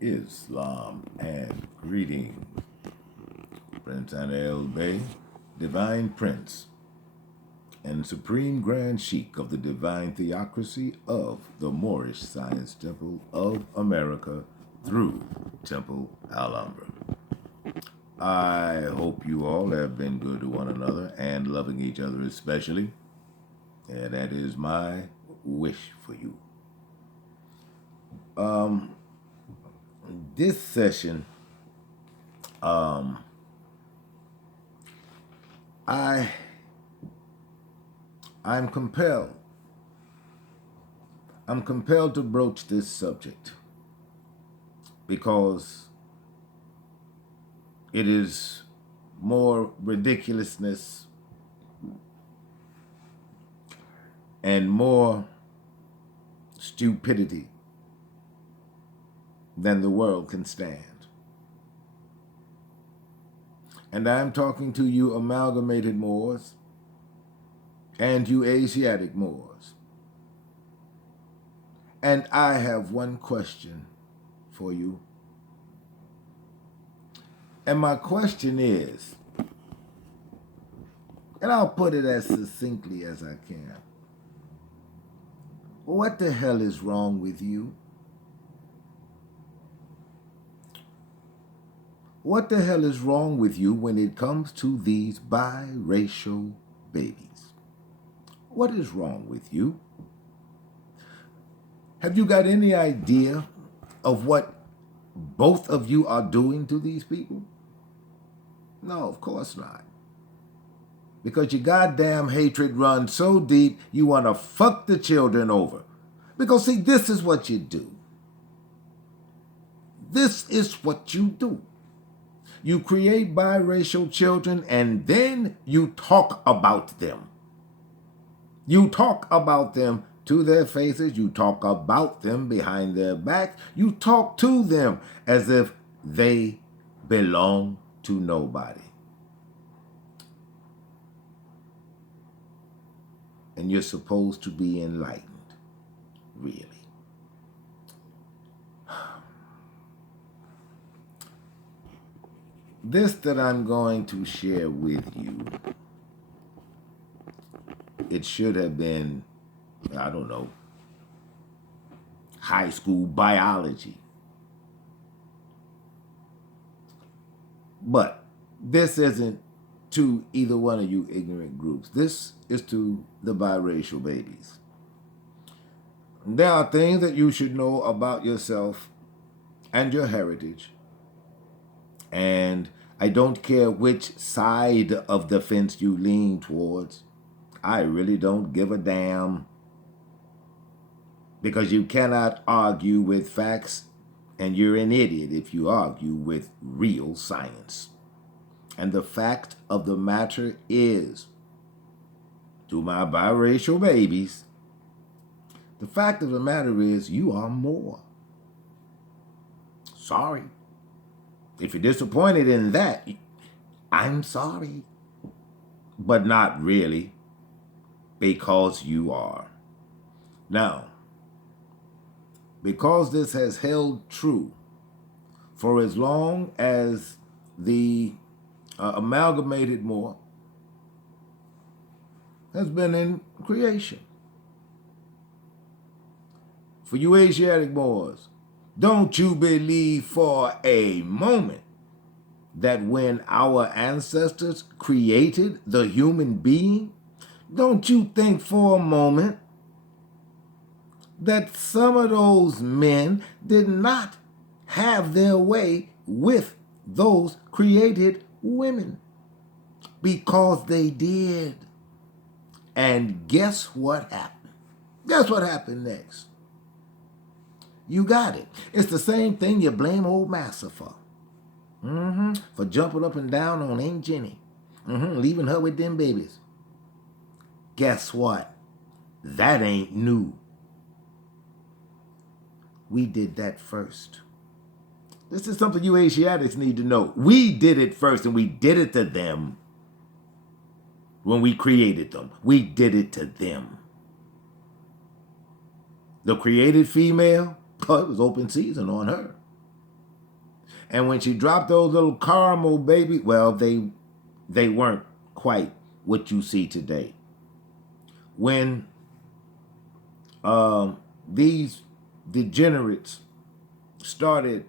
Islam and greetings. Princeanaelbey, Divine Prince and Supreme Grand Sheik of the Divine Theocracy of the Moorish Science Temple of America through Temple Alhambra. I hope you all have been good to one another and loving each other especially. And that is my wish for you. This session, I'm compelled. I'm compelled to broach this subject because it is more ridiculousness and more stupidity than the world can stand. And I'm talking to you amalgamated Moors and you Asiatic Moors. And I have one question for you. And my question is, and I'll put it as succinctly as I can. What the hell is wrong with you? What the hell is wrong with you when it comes to these biracial babies? What is wrong with you? Have you got any idea of what both of you are doing to these people? No, of course not. Because your goddamn hatred runs so deep, you want to fuck the children over. Because, see, this is what you do. This is what you do. You create biracial children and then you talk about them. You talk about them to their faces. You talk about them behind their backs. You talk to them as if they belong to nobody. And you're supposed to be enlightened, really. This that I'm going to share with you, it should have been, I don't know, high school biology. But this isn't to either one of you ignorant groups. This is to the biracial babies. There are things that you should know about yourself and your heritage. And I don't care which side of the fence you lean towards. I really don't give a damn. Because you cannot argue with facts, and you're an idiot if you argue with real science. And the fact of the matter is, to my biracial babies, the fact of the matter is you are more. Sorry. If you're disappointed in that, I'm sorry. But not really, because you are. Now, because this has held true for as long as the amalgamated Moor has been in creation. For you Asiatic Moors, don't you believe for a moment that when our ancestors created the human being, don't you think for a moment that some of those men did not have their way with those created women? Because they did. And guess what happened? Guess what happened next? You got it. It's the same thing you blame old Massa for. For jumping up and down on Aunt Jenny. Leaving her with them babies. Guess what? That ain't new. We did that first. This is something you Asiatics need to know. We did it first, and we did it to them. When we created them, we did it to them. The created female, it was open season on her. And when she dropped those little caramel baby, well, they weren't quite what you see today. When these degenerates started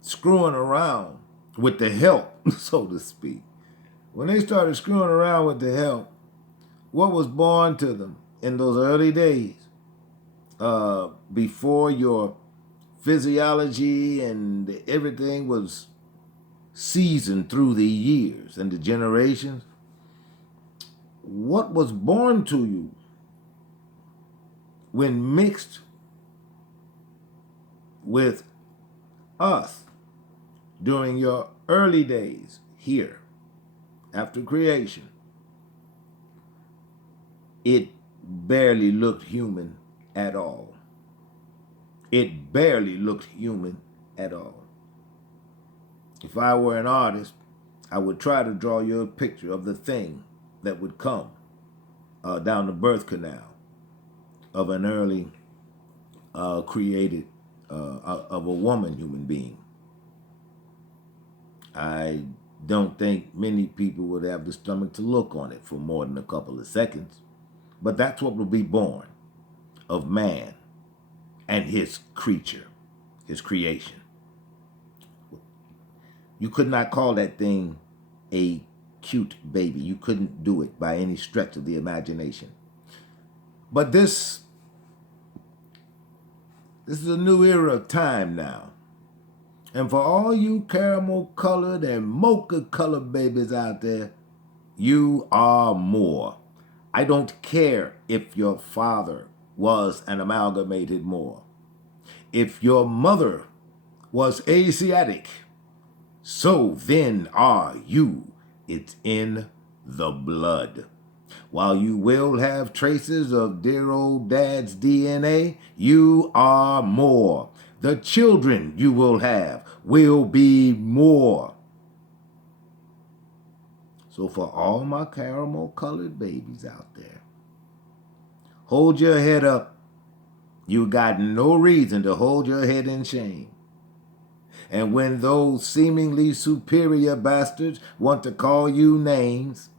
screwing around with the help, so to speak, when they started screwing around with the help, what was born to them in those early days, before your physiology and everything was seasoned through the years and the generations, what was born to you when mixed with us during your early days here after creation, it barely looked human at all. It barely looked human at all. If I were an artist, I would try to draw you a picture of the thing that would come down the birth canal of an early created, of a woman human being. I don't think many people would have the stomach to look on it for more than a couple of seconds. But that's what will be born of man and his creature, his creation. You could not call that thing a cute baby. You couldn't do it by any stretch of the imagination. But this is a new era of time now. And for all you caramel-colored and mocha-colored babies out there, you are more. I don't care if your father was an amalgamated Moor. If your mother was Asiatic, so then are you. It's in the blood. While you will have traces of dear old dad's DNA, you are more. The children you will have will be more. So for all my caramel-colored babies out there, hold your head up. You got no reason to hold your head in shame. And when those seemingly superior bastards want to call you names,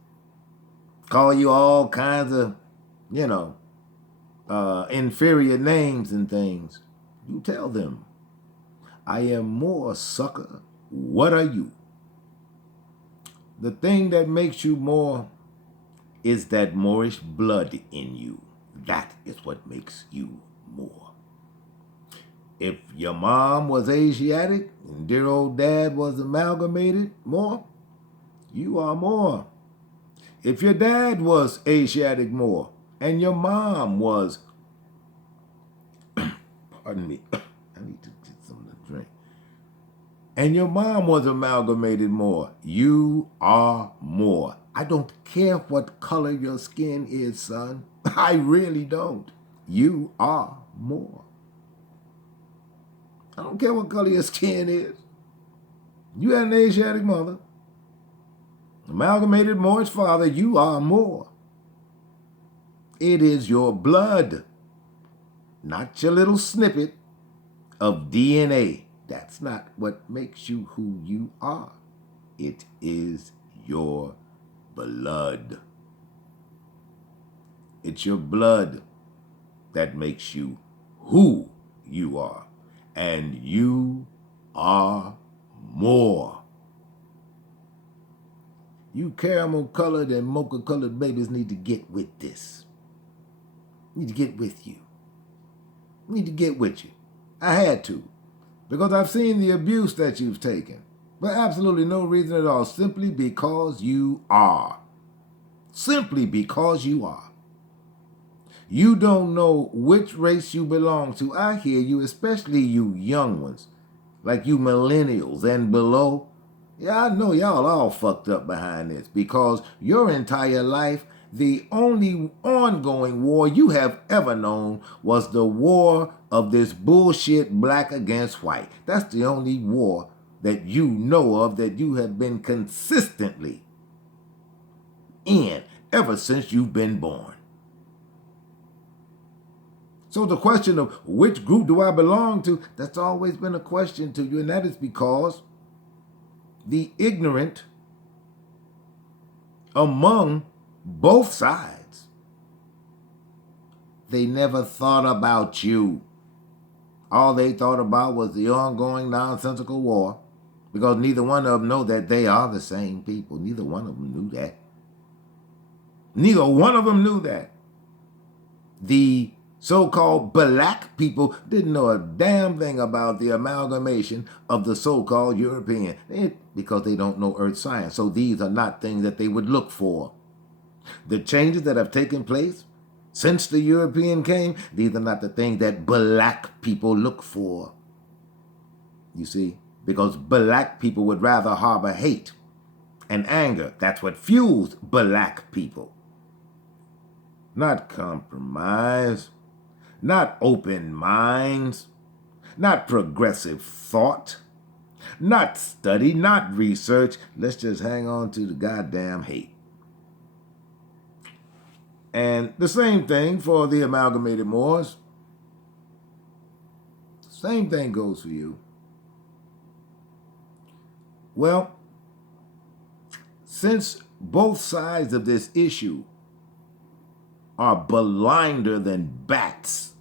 call you all kinds of, inferior names and things, you tell them, I am more, sucker. What are you? The thing that makes you more is that Moorish blood in you. That is what makes you more. If your mom was Asiatic and dear old dad was amalgamated Moor, you are more. If your dad was Asiatic Moor and your mom was, pardon me, I need to get something to drink, and your mom was amalgamated Moor, you are more. I don't care what color your skin is, son. I really don't. You are more. I don't care what color your skin is. You had an Asiatic mother, amalgamated Moorish father, you are more. It is your blood, not your little snippet of DNA. That's not what makes you who you are. It is your blood. It's your blood that makes you who you are. And you are more. You caramel-colored and mocha-colored babies need to get with this. Need to get with you. Need to get with you. I had to. Because I've seen the abuse that you've taken. For absolutely no reason at all. Simply because you are. Simply because you are. You don't know which race you belong to. I hear you, especially you young ones. Like you millennials and below. Yeah, I know y'all all fucked up behind this. Because your entire life, the only ongoing war you have ever known was the war of this bullshit black against white. That's the only war that you know of that you have been consistently in ever since you've been born. So the question of which group do I belong to, that's always been a question to you, and that is because the ignorant among both sides, they never thought about you. All they thought about was the ongoing nonsensical war, because neither one of them know that they are the same people. Neither one of them knew that. Neither one of them knew that. The so-called black people didn't know a damn thing about the amalgamation of the so-called European, because they don't know earth science. So these are not things that they would look for. The changes that have taken place since the European came, these are not the things that black people look for. You see, because black people would rather harbor hate and anger. That's what fuels black people. Not compromise, not open minds, not progressive thought, not study, not research. Let's just hang on to the goddamn hate. And the same thing for the amalgamated Moors. Same thing goes for you. Well, since both sides of this issue are blinder than bats,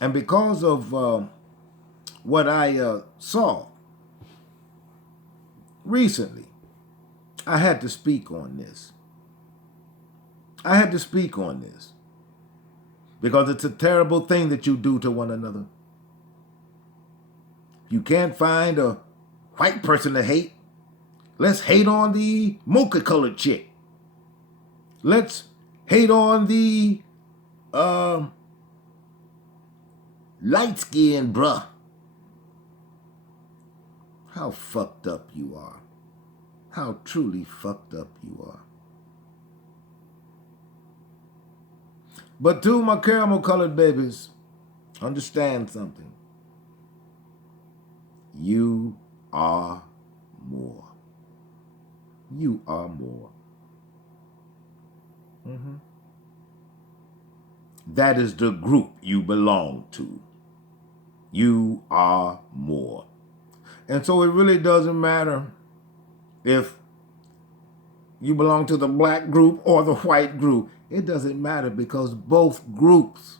and because of what I saw recently, I had to speak on this. I had to speak on this because it's a terrible thing that you do to one another. You can't find a white person to hate. Let's hate on the mocha-colored chick. Let's hate on the light-skinned bruh. How fucked up you are. How truly fucked up you are. But to my caramel-colored babies, understand something. You are more. You are more. That is the group you belong to. You are more. And so it really doesn't matter if you belong to the black group or the white group. It doesn't matter, because both groups,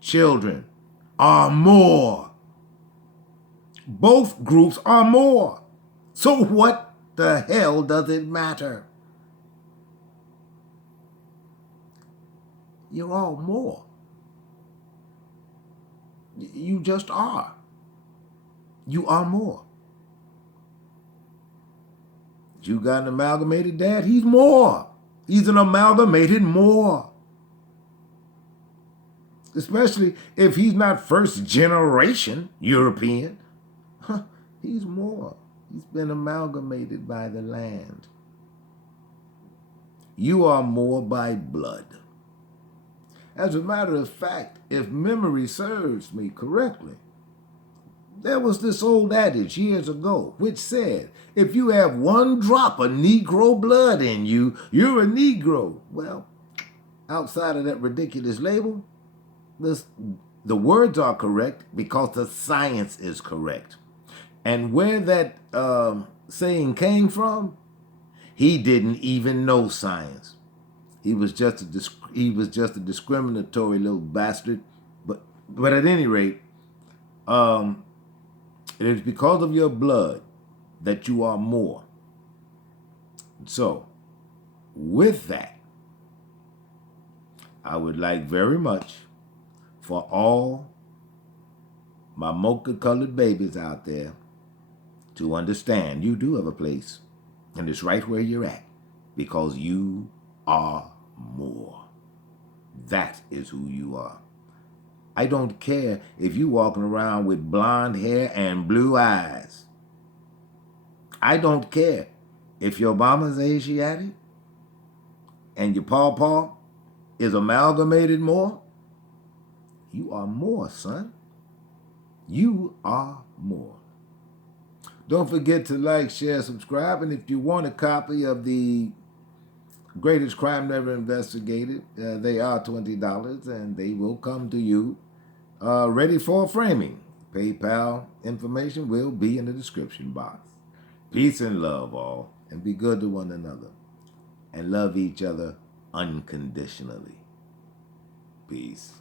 children, are more. Both groups are more. So what the hell does it matter? You're all more. You just are. You are more. You got an amalgamated dad, he's more. He's an amalgamated more. Especially if he's not first generation European. He's more. He's been amalgamated by the land. You are more by blood. As a matter of fact, if memory serves me correctly, there was this old adage years ago which said, if you have one drop of Negro blood in you, you're a Negro. Well, outside of that ridiculous label, the words are correct because the science is correct. And where that saying came from, he didn't even know science. He was just a discriminatory little bastard. But at any rate, it is because of your blood that you are more. So, with that, I would like very much for all my mocha-colored babies out there to understand you do have a place, and it's right where you're at, because you are more. That is who you are. I don't care if you're walking around with blonde hair and blue eyes. I don't care if your mama's Asiatic and your pawpaw is amalgamated more. You are more, son. You are more. Don't forget to like, share, subscribe, and if you want a copy of the Greatest Crime Never Investigated. They are $20 and they will come to you ready for framing. PayPal information will be in the description box. Peace and love all, and be good to one another, and love each other unconditionally. Peace.